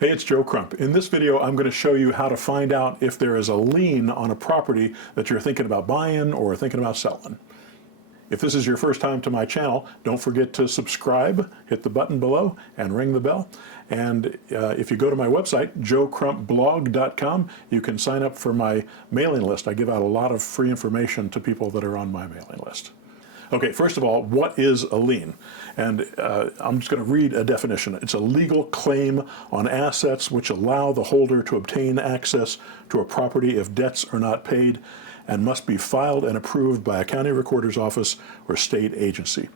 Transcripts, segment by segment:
Hey, it's Joe Crump. In this video, I'm going to show you how to find out if there is a lien on a property that you're thinking about buying or thinking about selling. If this is your first time to my channel, don't forget to subscribe, hit the button below, and ring the bell. And if you go to my website, joecrumpblog.com, you can sign up for my mailing list. I give out a lot of free information to people that are on my mailing list. Okay, first of all, what is a lien? And I'm just going to read a definition. It's a legal claim on assets which allow the holder to obtain access to a property if debts are not paid and must be filed and approved by a county recorder's office or state agency.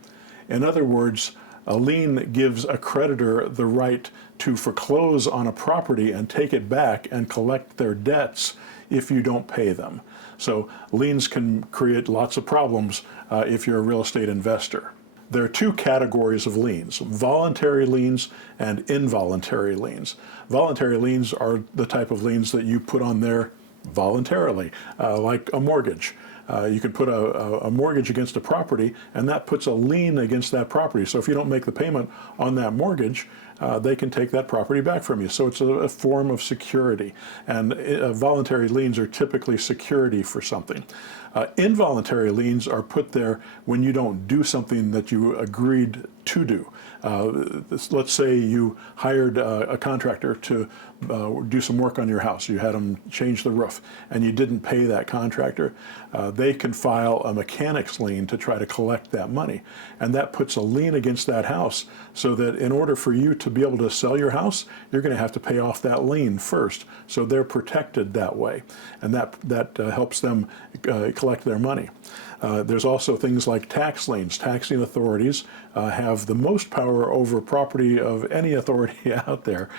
In other words, a lien gives a creditor the right to foreclose on a property and take it back and collect their debts if you don't pay them. So liens can create lots of problems if you're a real estate investor. There are two categories of liens: voluntary liens and involuntary liens. Voluntary liens are the type of liens that you put on there voluntarily, like a mortgage. You can put a mortgage against a property, and that puts a lien against that property. So if you don't make the payment on that mortgage, they can take that property back from you. So it's a form of security. And voluntary liens are typically security for something. Involuntary liens are put there when you don't do something that you agreed to do. Let's say you hired a contractor to do some work on your house. You had them change the roof, and you didn't pay that contractor. They can file a mechanic's lien to try to collect that money. And that puts a lien against that house, so that in order for you to be able to sell your house, you're going to have to pay off that lien first. So they're protected that way. And that helps them collect their money. There's also things like tax liens. Taxing authorities have the most power over property of any authority out there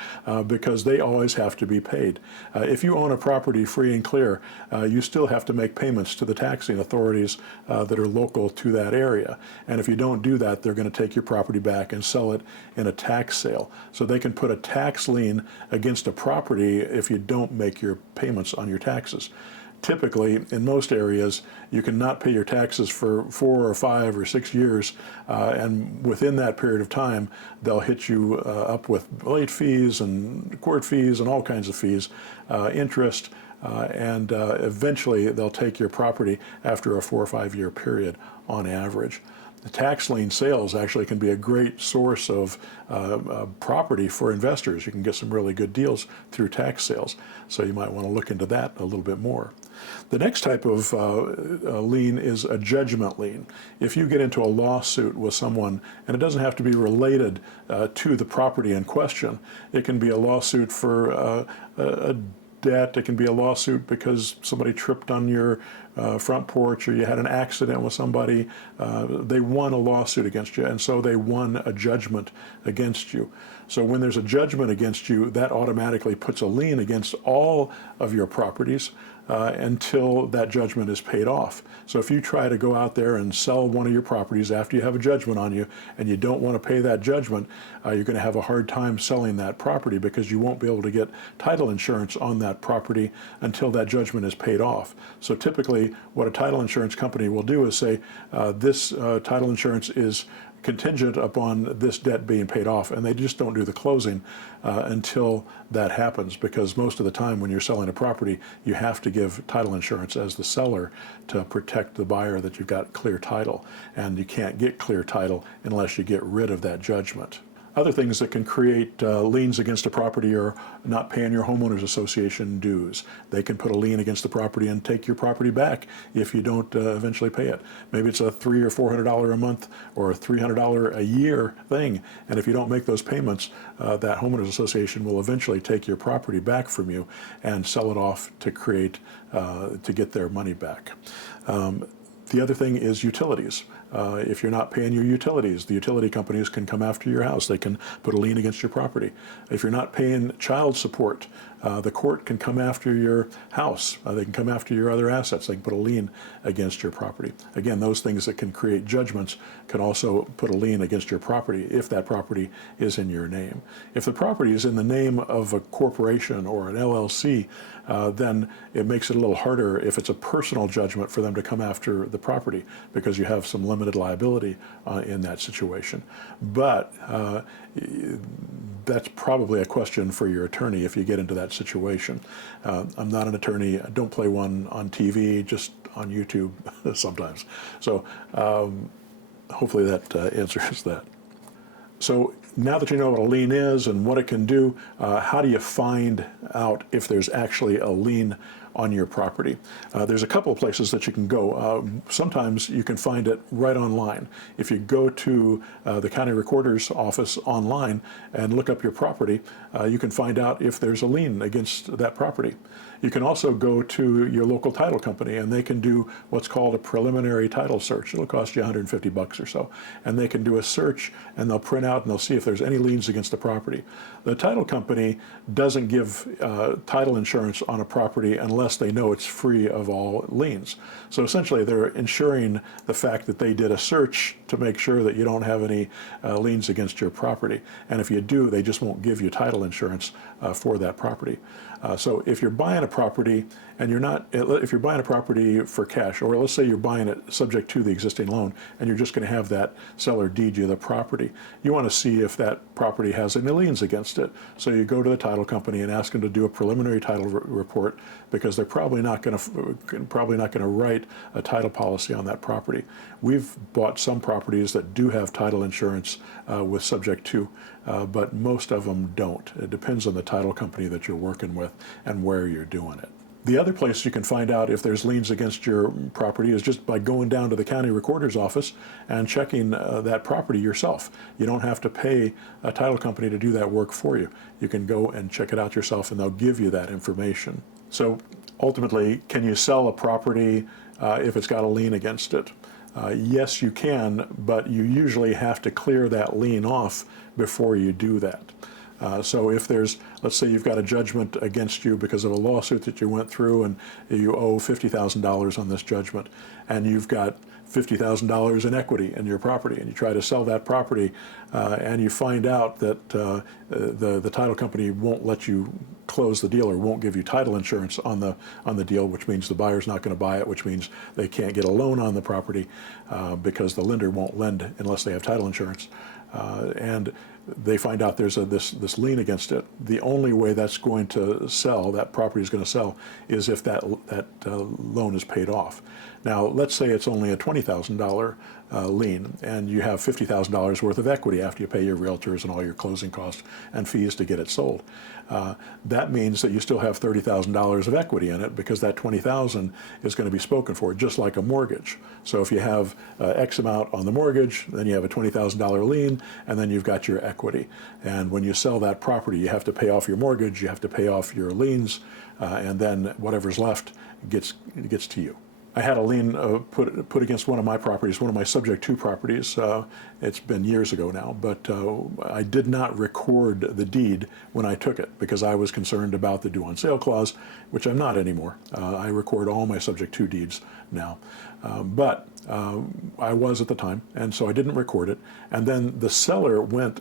because they always have to be paid. If you own a property free and clear, you still have to make payments to the taxing authorities that are local to that area. And if you don't do that, they're going to take your property back and sell it in a tax sale. So they can put a tax lien against a property if you don't make your payments on your taxes. Typically, in most areas, you can not pay your taxes for 4 or 5 or 6 years, and within that period of time, they'll hit you up with late fees and court fees and all kinds of fees, interest, and eventually they'll take your property after a 4 or 5 year period on average. The tax lien sales actually can be a great source of property for investors. You can get some really good deals through tax sales, so you might want to look into that a little bit more. The next type of lien is a judgment lien. If you get into a lawsuit with someone, and it doesn't have to be related to the property in question, it can be a lawsuit for a debt. It can be a lawsuit because somebody tripped on your front porch, or you had an accident with somebody. They won a lawsuit against you, and so they won a judgment against you. So when there's a judgment against you, that automatically puts a lien against all of your properties until that judgment is paid off. So if you try to go out there and sell one of your properties after you have a judgment on you and you don't want to pay that judgment, you're going to have a hard time selling that property because you won't be able to get title insurance on that property until that judgment is paid off. So typically what a title insurance company will do is say, this title insurance is contingent upon this debt being paid off, and they just don't do the closing until that happens, because most of the time when you're selling a property, you have to give title insurance as the seller to protect the buyer that you've got clear title, and you can't get clear title unless you get rid of that judgment. Other things that can create liens against a property are not paying your homeowners association dues. They can put a lien against the property and take your property back if you don't eventually pay it. Maybe it's a $300 or $400 a month or a $300 a year thing, and if you don't make those payments, that homeowners association will eventually take your property back from you and sell it off to get their money back. The other thing is utilities. If you're not paying your utilities, the utility companies can come after your house. They can put a lien against your property. If you're not paying child support, the court can come after your house. They can come after your other assets. They can put a lien against your property. Again, those things that can create judgments can also put a lien against your property if that property is in your name. If the property is in the name of a corporation or an LLC, then it makes it a little harder if it's a personal judgment for them to come after the property, because you have some limitations limited liability in that situation. But that's probably a question for your attorney if you get into that situation. I'm not an attorney. I don't play one on TV, just on YouTube sometimes. So hopefully that answers that. So now that you know what a lien is and what it can do, how do you find out if there's actually a lien on your property? There's a couple of places that you can go. Sometimes you can find it right online. If you go to the county recorder's office online and look up your property, you can find out if there's a lien against that property. You can also go to your local title company and they can do what's called a preliminary title search. It'll cost you $150 or so. And they can do a search and they'll print out and they'll see if there's any liens against the property. The title company doesn't give title insurance on a property unless they know it's free of all liens. So essentially they're ensuring the fact that they did a search to make sure that you don't have any liens against your property. And if you do, they just won't give you title insurance for that property. So if you're buying a property and if you're buying a property for cash, or let's say you're buying it subject to the existing loan and you're just going to have that seller deed you the property, you want to see if that property has any liens against it. So you go to the title company and ask them to do a preliminary title report, because they're probably not going to write a title policy on that property. We've bought some properties that do have title insurance with subject to, but most of them don't. It depends on the title company that you're working with and where you're doing it. The other place you can find out if there's liens against your property is just by going down to the county recorder's office and checking that property yourself. You don't have to pay a title company to do that work for you. You can go and check it out yourself and they'll give you that information. So ultimately, can you sell a property if it's got a lien against it? Yes, you can, but you usually have to clear that lien off before you do that. So if there's, let's say you've got a judgment against you because of a lawsuit that you went through and you owe $50,000 on this judgment, and you've got $50,000 in equity in your property, and you try to sell that property and you find out that the title company won't let you close the deal or won't give you title insurance on the deal, which means the buyer's not going to buy it, which means they can't get a loan on the property because the lender won't lend unless they have title insurance. And they find out there's this lien against it. The only way that's going to sell, that property is going to sell, is if that loan is paid off. Now, let's say it's only a $20,000 lien, and you have $50,000 worth of equity after you pay your realtors and all your closing costs and fees to get it sold. That means that you still have $30,000 of equity in it, because that $20,000 is going to be spoken for, just like a mortgage. So if you have X amount on the mortgage, then you have a $20,000 lien, and then you've got your equity. And when you sell that property, you have to pay off your mortgage, you have to pay off your liens, and then whatever's left gets to you. I had a lien put against one of my properties, one of my subject to properties. It's been years ago now, but I did not record the deed when I took it because I was concerned about the due on sale clause, which I'm not anymore. I record all my subject to deeds now, but I was at the time, and so I didn't record it. And then the seller went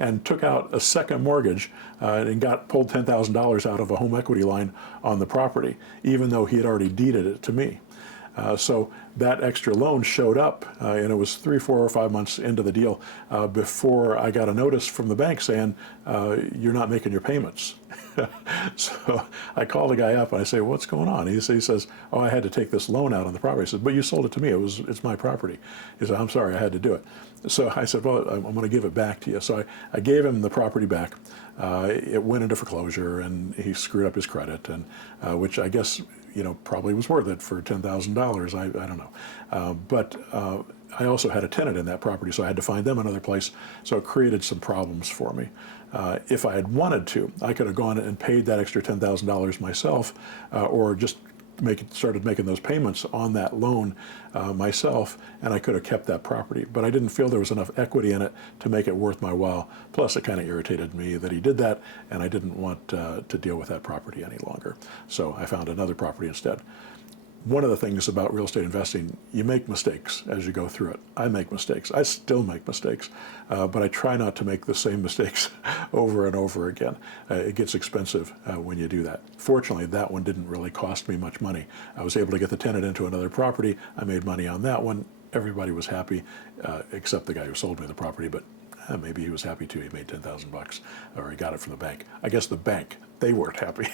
and took out a second mortgage and pulled $10,000 out of a home equity line on the property, even though he had already deeded it to me. So that extra loan showed up, and it was 3, 4, or 5 months into the deal before I got a notice from the bank saying, you're not making your payments. So I called the guy up and I say, what's going on? He says, oh, I had to take this loan out on the property. He says, but you sold it to me. It's my property. He said, I'm sorry, I had to do it. So I said, well, I'm going to give it back to you. So I gave him the property back. It went into foreclosure, and he screwed up his credit, and which I guess probably was worth it for $10,000. I don't know. But I also had a tenant in that property, so I had to find them another place. So it created some problems for me. If I had wanted to, I could have gone and paid that extra $10,000 myself, or just started making those payments on that loan myself, and I could have kept that property. But I didn't feel there was enough equity in it to make it worth my while. Plus, it kind of irritated me that he did that, and I didn't want to deal with that property any longer. So I found another property instead. One of the things about real estate investing, you make mistakes as you go through it. I make mistakes. I still make mistakes, but I try not to make the same mistakes over and over again. It gets expensive when you do that. Fortunately, that one didn't really cost me much money. I was able to get the tenant into another property. I made money on that one. everybody was happy, except the guy who sold me the property, but maybe he was happy too. He made 10,000 bucks, or he got it from the bank. I guess the bank, they weren't happy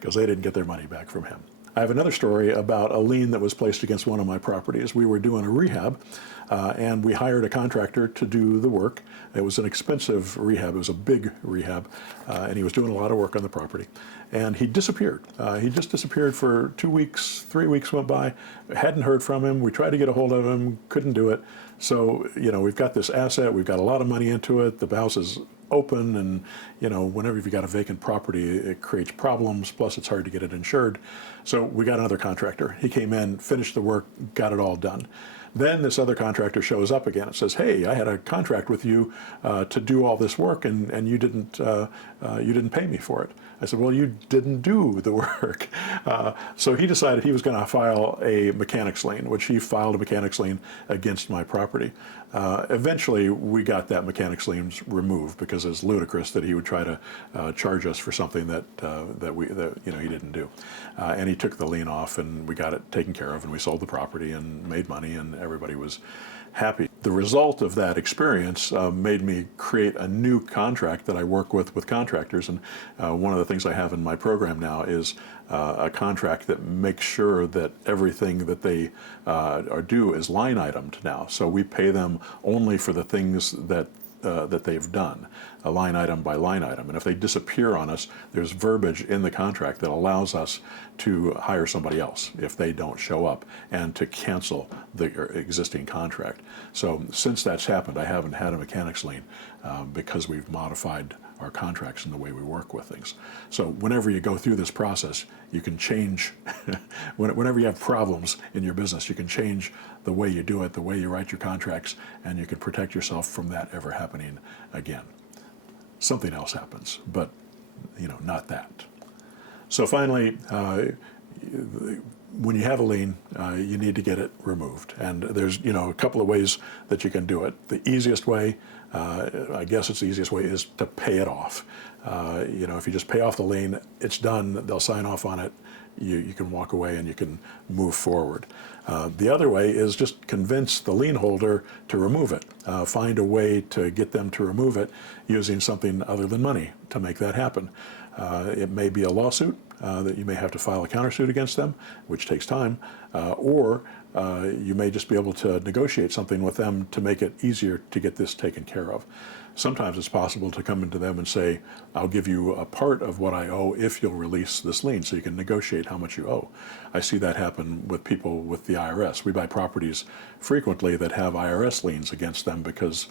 because they didn't get their money back from him. I have another story about a lien that was placed against one of my properties. We were doing a rehab, and we hired a contractor to do the work. It was an expensive rehab. It was a big rehab, and he was doing a lot of work on the property. And he disappeared. He just disappeared for 2 weeks, 3 weeks went by. Hadn't heard from him. We tried to get a hold of him, couldn't do it. So, we've got this asset. We've got a lot of money into it. The house is open, and whenever you've got a vacant property, it creates problems, plus it's hard to get it insured. So we got another contractor. He came in, finished the work, got it all done. Then this other contractor shows up again and says, "Hey, I had a contract with you to do all this work, and you didn't pay me for it." I said, "Well, you didn't do the work." So he decided he was going to file a mechanics lien, which he filed a mechanics lien against my property. Eventually, we got that mechanics lien removed because it's ludicrous that he would try to charge us for something that he didn't do. And he took the lien off, and we got it taken care of, and we sold the property and made money, and everybody was happy. The result of that experience made me create a new contract that I work with contractors, and one of the things I have in my program now is a contract that makes sure that everything that they do is line itemed now. So we pay them only for the things that they've done, a line item by line item. And if they disappear on us, there's verbiage in the contract that allows us to hire somebody else if they don't show up, and to cancel the existing contract. So since that's happened, I haven't had a mechanics lien because we've modified our contracts and the way we work with things. So whenever you go through this process, you can change, whenever you have problems in your business, you can change the way you do it, the way you write your contracts, and you can protect yourself from that ever happening again. Something else happens, but not that. So finally, when you have a lien, you need to get it removed. And there's a couple of ways that you can do it. The easiest way, I guess it's the easiest way, is to pay it off. If you just pay off the lien, it's done. They'll sign off on it. You can walk away and you can move forward. The other way is just convince the lien holder to remove it. Find a way to get them to remove it using something other than money to make that happen. It may be a lawsuit that you may have to file a countersuit against them, which takes time, or you may just be able to negotiate something with them to make it easier to get this taken care of. Sometimes it's possible to come into them and say, "I'll give you a part of what I owe if you'll release this lien," so you can negotiate how much you owe. I see that happen with people with the IRS. We buy properties frequently that have IRS liens against them because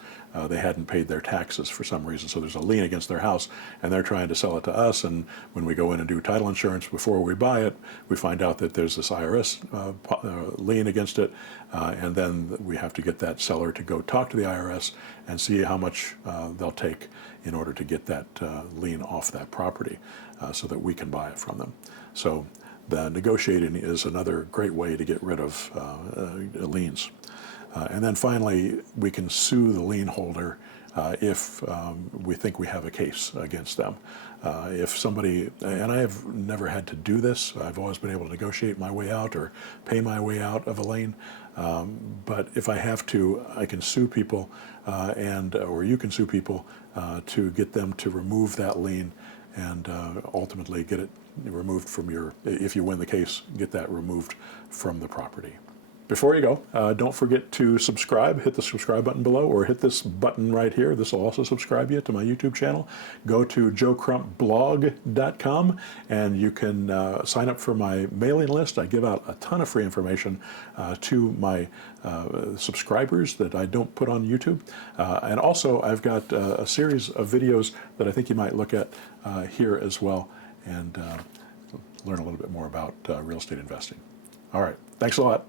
they hadn't paid their taxes for some reason. So there's a lien against their house, and they're trying to sell it to us. And when we go in and do title insurance before we buy it, we find out that there's this IRS lien against it, and then we have to get that seller to go talk to the IRS and see how much they'll take in order to get that lien off that property so that we can buy it from them. So the negotiating is another great way to get rid of liens. And then finally, we can sue the lien holder if we think we have a case against them. If somebody, and I have never had to do this, I've always been able to negotiate my way out or pay my way out of a lien. But if I have to, I can sue people, or you can sue people to get them to remove that lien, and ultimately get it removed from if you win the case, get that removed from the property. Before you go, don't forget to subscribe. Hit the subscribe button below, or hit this button right here. This will also subscribe you to my YouTube channel. Go to joecrumpblog.com, and you can sign up for my mailing list. I give out a ton of free information to my subscribers that I don't put on YouTube. And also, I've got a series of videos that I think you might look at here as well, and learn a little bit more about real estate investing. All right. Thanks a lot.